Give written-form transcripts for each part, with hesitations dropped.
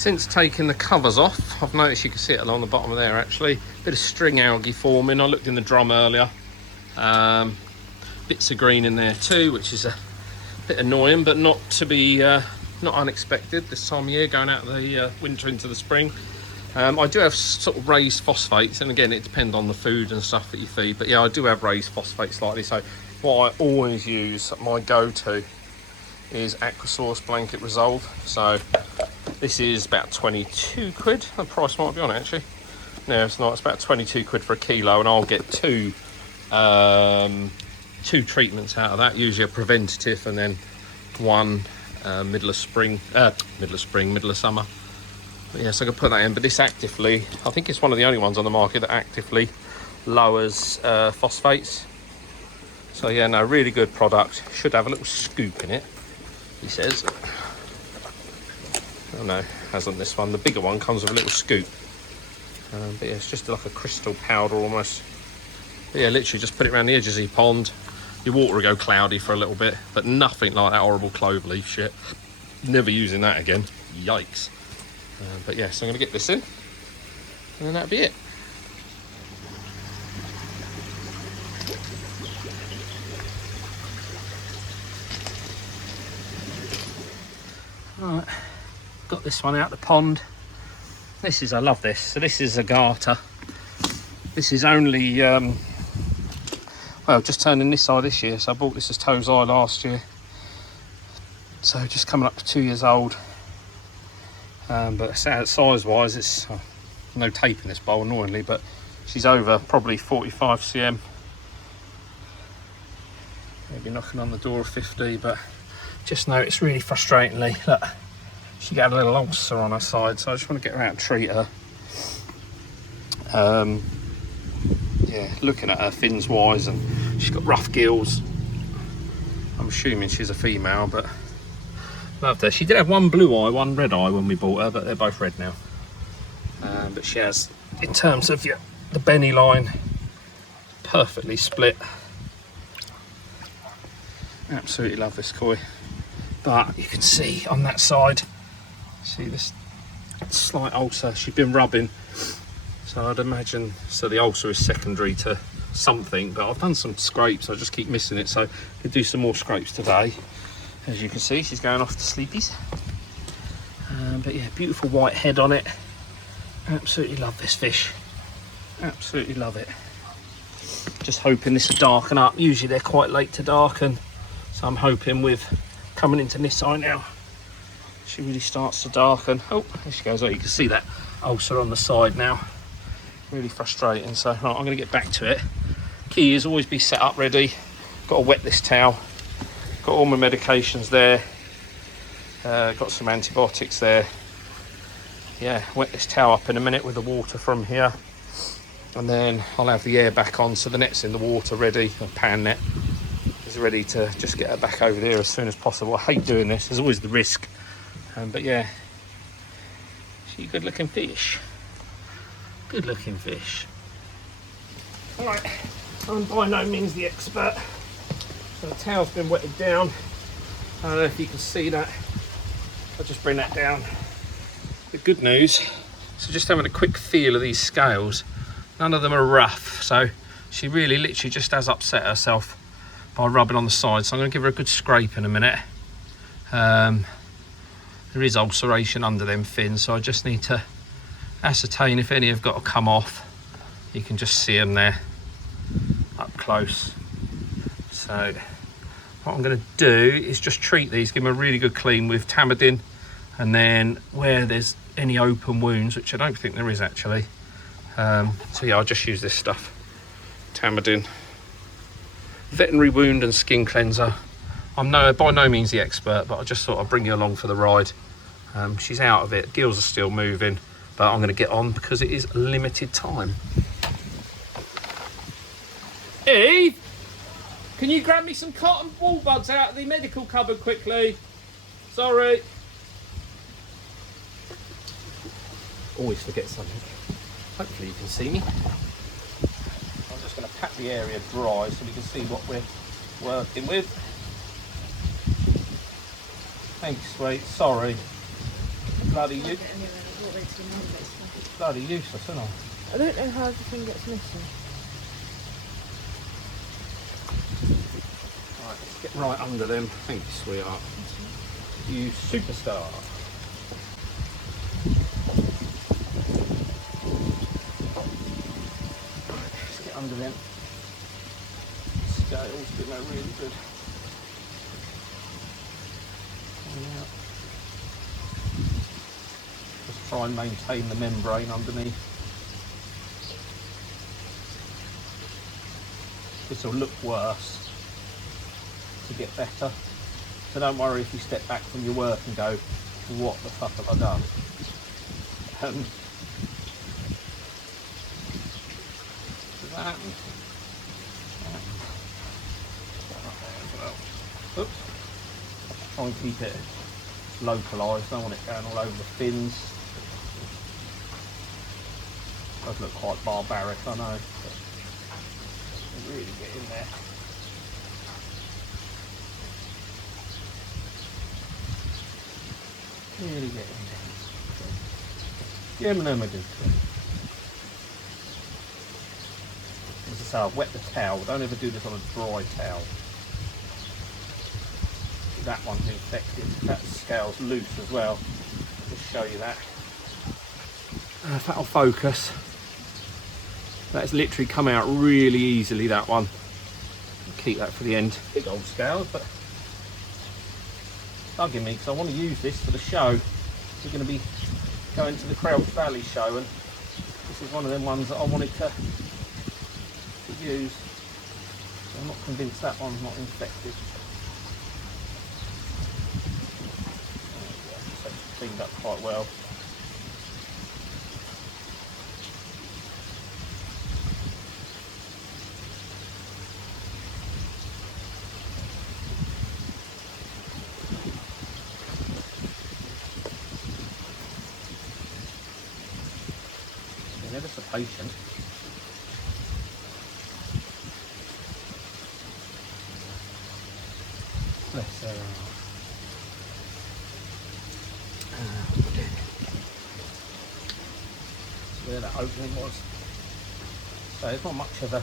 Since taking the covers off, I've noticed you can see it along the bottom of there actually. Bit of string algae forming. I looked in the drum earlier. Bits of green in there too, which is a bit annoying, but not to be not unexpected this time of year, going out of the winter into the spring. I do have sort of raised phosphates, and again it depends on the food and stuff that you feed, but yeah, I do have raised phosphates slightly. So what I always use, my go-to, is Aquasource Blanket Resolve. So this is about 22 quid. The price might be on it actually. No, it's not. It's about 22 quid for a kilo, and I'll get two treatments out of that, usually a preventative and then one middle of summer. But yes, I can put that in, but this actively, I think it's one of the only ones on the market that actively lowers phosphates. So yeah, no, really good product. Should have a little scoop in it, he says. Oh no, hasn't this one. The bigger one comes with a little scoop. But yeah, it's just like a crystal powder almost. But yeah, literally just put it around the edges of your pond. Your water will go cloudy for a little bit, but nothing like that horrible clover leaf shit. Never using that again. Yikes. But yeah, so I'm going to get this in, and then that'll be it. Right, got this one out the pond. This is, I love this. So this is a garter. This is only, well, just turning this side this year. So I bought this as Toes Eye last year. So just coming up to 2 years old. But size-wise, it's no tape in this bowl, annoyingly, but she's over probably 45 cm. Maybe knocking on the door of 50, but just know it's really frustratingly, look, she got a little ulcer on her side, so I just want to get her out and treat her. Yeah, looking at her fins wise, and she's got rough gills. I'm assuming she's a female, but loved her. She did have one blue eye, one red eye when we bought her, but they're both red now. But she has, in terms of the Benny line, perfectly split. Absolutely love this koi. But you can see on that side, see this slight ulcer. She's been rubbing, so I'd imagine, so the ulcer is secondary to something, but I've done some scrapes, I just keep missing it, so I could do some more scrapes today. As you can see, she's going off to sleepies. But yeah, beautiful white head on it. Absolutely love this fish. Absolutely love it. Just hoping this will darken up. Usually they're quite late to darken, so I'm hoping with coming into this eye now, she really starts to darken. Oh, there she goes. Oh, you can see that ulcer on the side now. Really frustrating. So right, I'm going to get back to it. Key is always be set up ready. Got to wet this towel. Got all my medications there. Got some antibiotics there. Yeah, wet this towel up in a minute with the water from here, and then I'll have the air back on, so the net's in the water ready. The pan net is ready to just get her back over there as soon as possible. I hate doing this, there's always the risk, but yeah, she's a good looking fish. Good looking fish. Alright, I'm by no means the expert, so the towel's been wetted down. I don't know if you can see that. I'll just bring that down. The good news, so just having a quick feel of these scales, none of them are rough, so she really literally just has upset herself by rubbing on the side, so I'm going to give her a good scrape in a minute. There is ulceration under them fins, so I just need to ascertain if any have got to come off. You can just see them there up close. So what I'm going to do is just treat these, give them a really good clean with Tamidin, and then where there's any open wounds, which I don't think there is actually, so yeah, I'll just use this stuff. Tamidin, veterinary wound and skin cleanser. I'm by no means the expert, but I just thought I'd bring you along for the ride. She's out of it, gills are still moving, but I'm going to get on because it is limited time. Eve, can you grab me some cotton wool buds out of the medical cupboard quickly? Sorry. Always forget something. Hopefully you can see me. I'm just going to pat the area dry so we can see what we're working with. Thanks, sweet. Sorry. bloody bloody useless, isn't it? I don't know how everything gets missing. Right, let's get right under them. Thank you, sweetheart. You superstar. Right, let's get under them. Scales give them really good. Just try and maintain the membrane underneath. This will look worse to get better. So don't worry if you step back from your work and go, what the fuck have I done? Does that happen? Oops. Try and keep it localised, don't want it going all over the fins. Does look quite barbaric, I know, but really get in there. Really get in there. Yeah, no, I do. As I say, I've wet the towel. Don't ever do this on a dry towel. That one's infected. That scale's loose as well. Just show you that. If that'll focus. That's literally come out really easily, that one. Keep that for the end. Big old scales, but it's bugging me because I want to use this for the show. We're going to be going to the Crouch Valley show, and this is one of them ones that I wanted to use. So I'm not convinced that one's not infected. So it's cleaned up quite well. Never so patient. Bless her. Where that opening was. So it's not much of a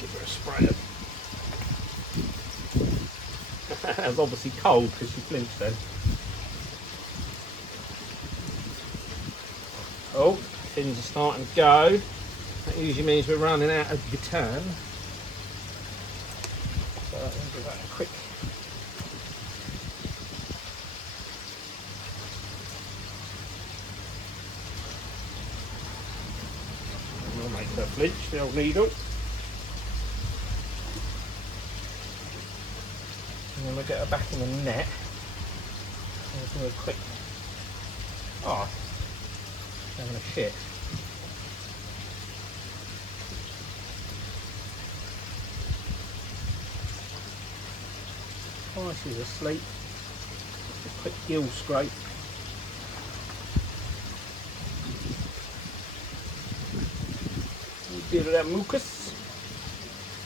give her a spray of. That was obviously cold because she flinched then. Oh, fins are starting to go. That usually means we're running out of butane. So I'm going to give that a quick. And we'll make her flinch, the old needle. And then we'll get her back in the net. We'll do a quick. Oh, having a shit. Oh, she's asleep. Just a quick gill scrape. A bit of that mucus,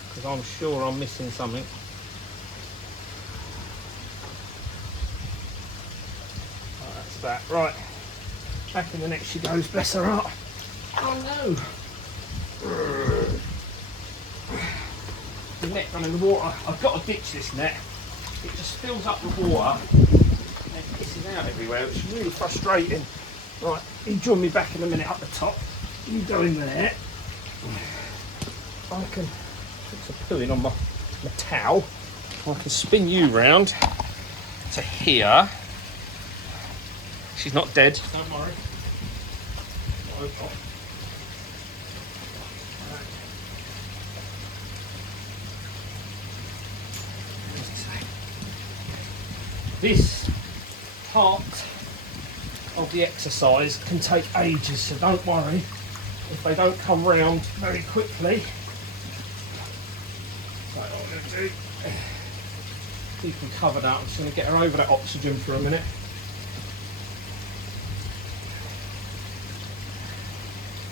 because I'm sure I'm missing something. That right, back in the net she goes, bless her heart. Oh no, the net running in the water. I've got to ditch this net. It just fills up the water and it pisses out everywhere, which is really frustrating. Right, you join me back in a minute up the top. You go in there. I can put some pooing on my towel. I can spin you round to here. She's not dead, don't worry. This part of the exercise can take ages, so don't worry if they don't come round very quickly. So what I'm going to do, keep them covered up. I'm just going to get her over that oxygen for a minute.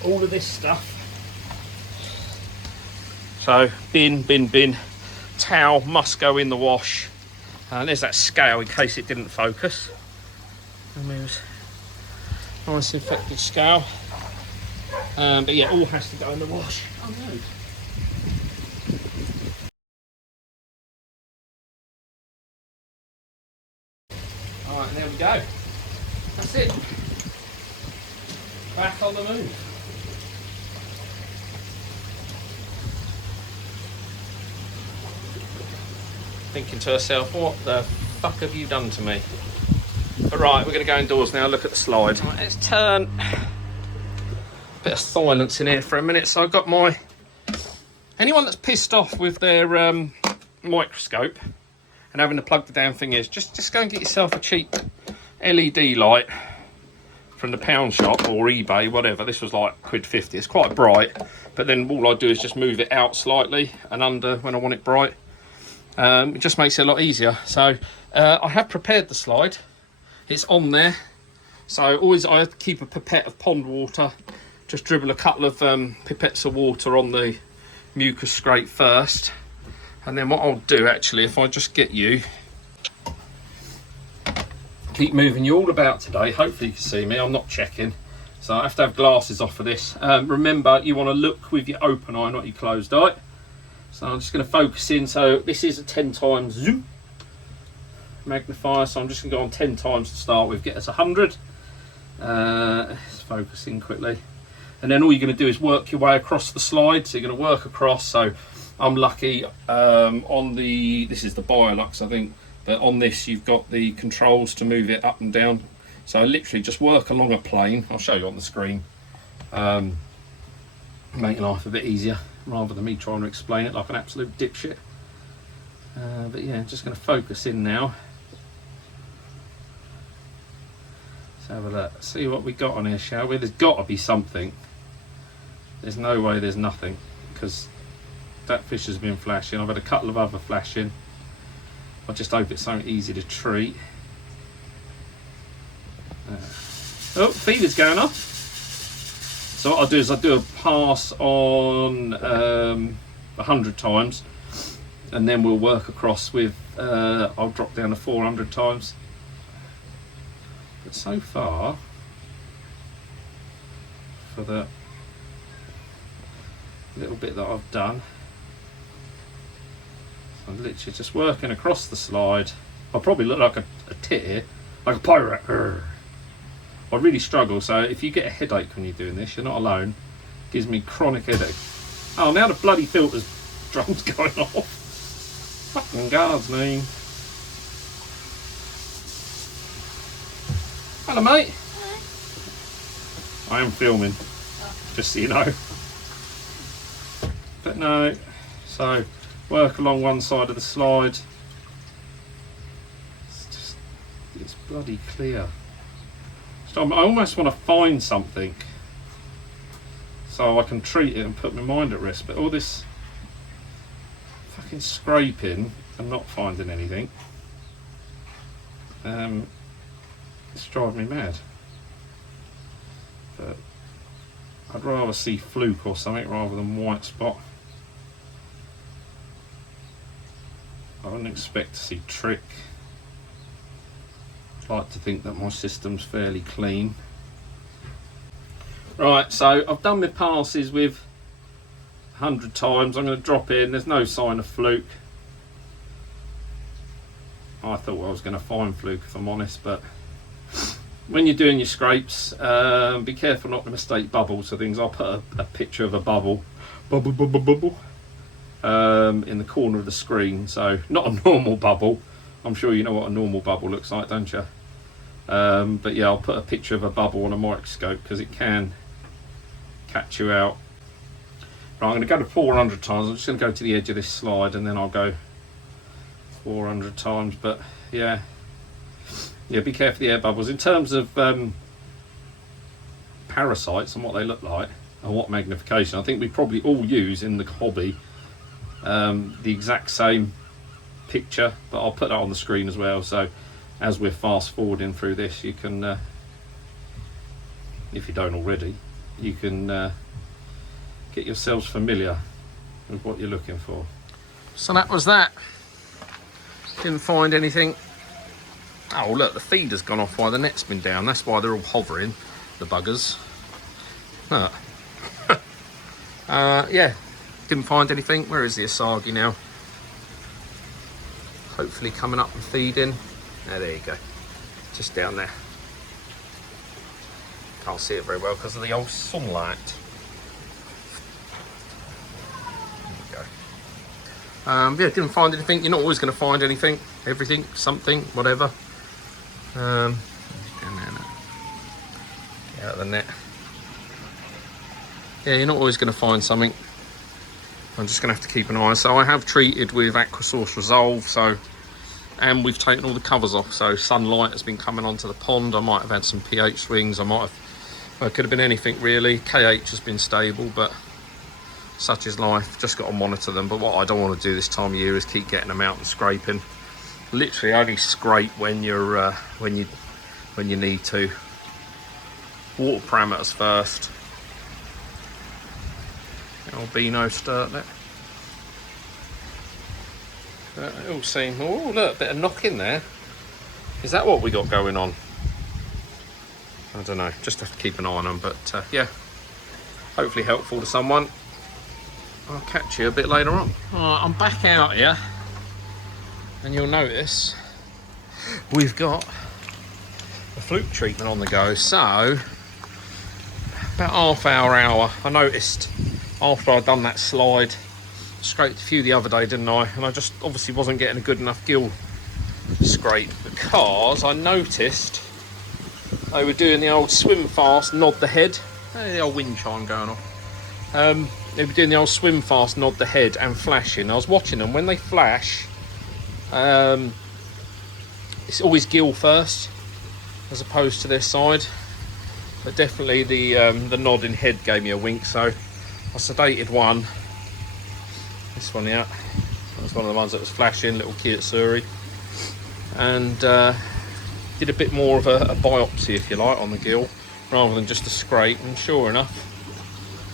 All of this stuff So bin. Towel must go in the wash. And there's that scale in case it didn't focus. Nice infected scale. But yeah, all has to go in the wash. Oh no. Alright, and there we go. That's it. Back on the move. Thinking to herself, what the fuck have you done to me? But right, we're going to go indoors now, look at the slide. Right, let's turn a bit of silence in here for a minute. So I've got my... Anyone that's pissed off with their microscope and having to plug the damn thing in, just go and get yourself a cheap LED light from the pound shop or eBay, whatever. This was like £1.50. It's quite bright, but then all I do is just move it out slightly and under when I want it bright. It just makes it a lot easier. So I have prepared the slide. It's on there. So always I keep a pipette of pond water. Just dribble a couple of pipettes of water on the Microscope first. And then what I'll do actually, if I just get you, keep moving you all about today. Hopefully you can see me. I'm not checking. So I have to have glasses off for this. Remember, you want to look with your open eye, not your closed eye. So I'm just going to focus in. So this is a 10 times zoom magnifier. So I'm just going to go on 10 times to start with. Get us 100. Let's focus in quickly. And then all you're going to do is work your way across the slide. So you're going to work across. So I'm lucky on the, this is the Biolux I think, but on this you've got the controls to move it up and down. So I literally just work along a plane. I'll show you on the screen. Make life a bit easier rather than me trying to explain it like an absolute dipshit. But yeah, just going to focus in now. Let's have a look. See what we got on here, shall we? There's got to be something. There's no way there's nothing, because that fish has been flashing. I've had a couple of other flashing. I just hope it's something easy to treat. Oh, feeder's going off. So what I'll do is I'll do a pass on 100 times, and then we'll work across with, I'll drop down to 400 times. But so far, for the little bit that I've done, I'm literally just working across the slide. I'll probably look like a tit here, like a pirate. I really struggle, so if you get a headache when you're doing this, you're not alone. It gives me chronic headache. Oh, now the bloody filter's drum's going off. Fucking God's name. Hello, mate. Hi. I am filming, just so you know. But no, so work along one side of the slide. It's bloody clear. So I almost want to find something so I can treat it and put my mind at rest, but all this fucking scraping and not finding anything, it's driving me mad. But I'd rather see Fluke or something rather than white spot. I wouldn't expect to see trick. I like to think that my system's fairly clean. Right, so I've done my passes with 100 times. I'm going to drop in. There's no sign of Fluke. I thought I was going to find Fluke, if I'm honest, but when you're doing your scrapes, be careful not to mistake bubbles or things. I'll put a picture of a bubble in the corner of the screen. So not a normal bubble. I'm sure you know what a normal bubble looks like, don't you? But yeah, I'll put a picture of a bubble on a microscope because it can catch you out. Right, I'm going to go to 400 times. I'm just going to go to the edge of this slide and then I'll go 400 times. But yeah, be careful of the air bubbles. In terms of parasites and what they look like and what magnification, I think we probably all use in the hobby the exact same picture, but I'll put that on the screen as well, so as we're fast forwarding through this, you can if you don't already, you can get yourselves familiar with what you're looking for. So that was that. Didn't find anything. Oh look, the feeder's gone off while the net's been down. That's why they're all hovering, the buggers. Look. Yeah, didn't find anything. Where is the asagi now? Hopefully coming up and feeding. There you go. Just down there. Can't see it very well because of the old sunlight. There you go. Yeah, didn't find anything. You're not always going to find anything. Everything, something, whatever. Down there now. Get out of the net. Yeah, you're not always going to find something. I'm just going to have to keep an eye. So I have treated with Aquasource Resolve, and we've taken all the covers off. So sunlight has been coming onto the pond. I might have had some pH swings. It could have been anything really. KH has been stable, but such is life. Just got to monitor them. But what I don't want to do this time of year is keep getting them out and scraping. Literally only scrape when you're when you need to. Water parameters first. Albino sturtlet. It all seems. Oh look, a bit of knock in there. Is that what we got going on? I don't know. Just have to keep an eye on them. But yeah, hopefully helpful to someone. I'll catch you a bit later on. Alright, I'm back out here, and you'll notice we've got a Fluke treatment on the go. So about half hour, I noticed after I'd done that slide, scraped a few the other day, didn't I? And I just obviously wasn't getting a good enough gill scrape because I noticed they were doing the old swim fast, nod the head. The old wind chime going off. They were doing the old swim fast, nod the head and flashing. I was watching them. When they flash, it's always gill first as opposed to their side. But definitely the nodding head gave me a wink, so I sedated one. This one here. That was one of the ones that was flashing, little Kiyosuri. And did a bit more of a biopsy, if you like, on the gill, rather than just a scrape. And sure enough,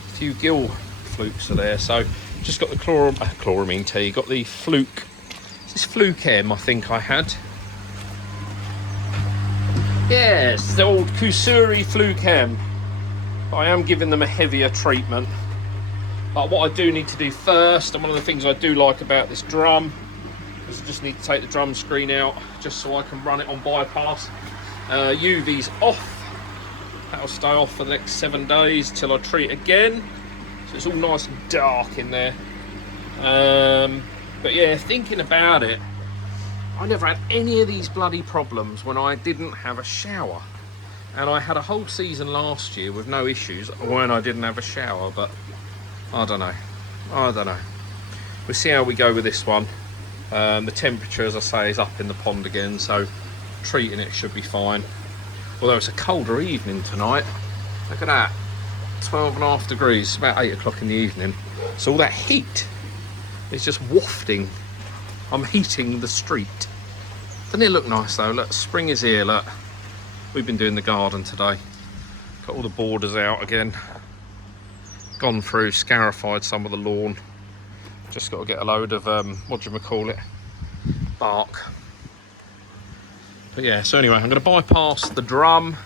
a few gill flukes are there. So just got the chloramine tea, got the Fluke. This Fluke M, I think I had. Yes, the old Kusuri Fluke M. I am giving them a heavier treatment. But what I do need to do first, and one of the things I do like about this drum, is I just need to take the drum screen out just so I can run it on bypass. UV's off. That'll stay off for the next 7 days till I treat again. So it's all nice and dark in there. But yeah, thinking about it, I never had any of these bloody problems when I didn't have a shower. And I had a whole season last year with no issues when I didn't have a shower, but I don't know. We'll see how we go with this one. The temperature, as I say, is up in the pond again, so treating it should be fine. Although it's a colder evening tonight. Look at that. 12.5 degrees, about 8 o'clock in the evening. So all that heat is just wafting. I'm heating the street. Doesn't it look nice though? Look, spring is here, look. We've been doing the garden today. Got all the borders out again. Gone through, scarified some of the lawn. Just got to get a load of, bark. But yeah, so anyway, I'm going to bypass the drum.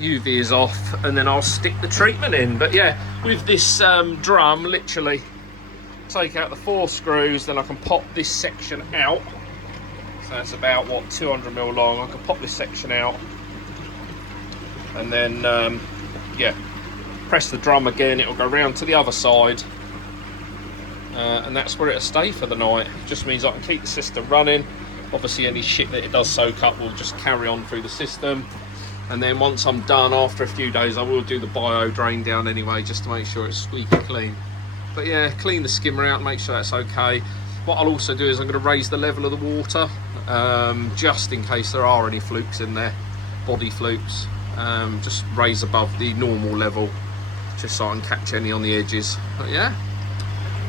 UV is off, and then I'll stick the treatment in. But yeah, with this drum, literally take out the 4 screws, then I can pop this section out. So it's about, 200mm long. I can pop this section out. And then, yeah, press the drum again, it'll go round to the other side. And that's where it'll stay for the night. It just means I can keep the system running. Obviously any shit that it does soak up will just carry on through the system. And then once I'm done, after a few days, I will do the bio drain down anyway, just to make sure it's squeaky clean. But yeah, clean the skimmer out, make sure that's okay. What I'll also do is I'm going to raise the level of the water, just in case there are any flukes in there, body flukes. Just raise above the normal level, just so I can catch any on the edges. But yeah,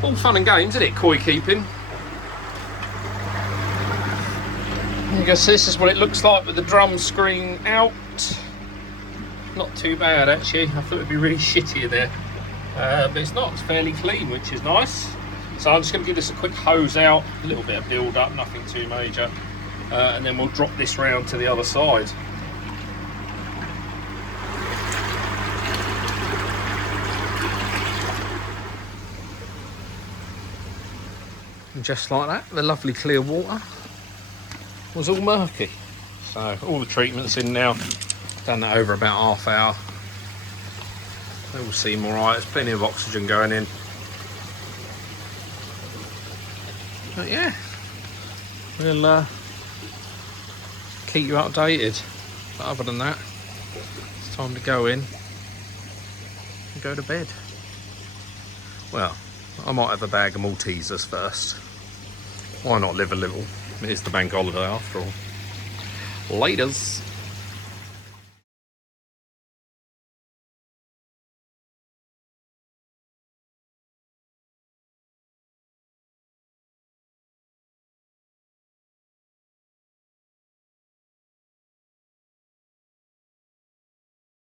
all fun and games, isn't it, koi keeping? There you go, so this is what it looks like with the drum screen out. Not too bad actually, I thought it'd be really shitty in there. but it's not. It's fairly clean, which is nice. So I'm just going to give this a quick hose out, a little bit of build up, nothing too major, and then we'll drop this round to the other side. And just like that, the lovely clear water was all murky. So all the treatment's in now. Done that over about half hour. It will seem alright, there's plenty of oxygen going in. But yeah, we'll keep you updated. But other than that, it's time to go in and go to bed. Well, I might have a bag of Maltesers first. Why not live a little? It is the bank holiday after all. Laters.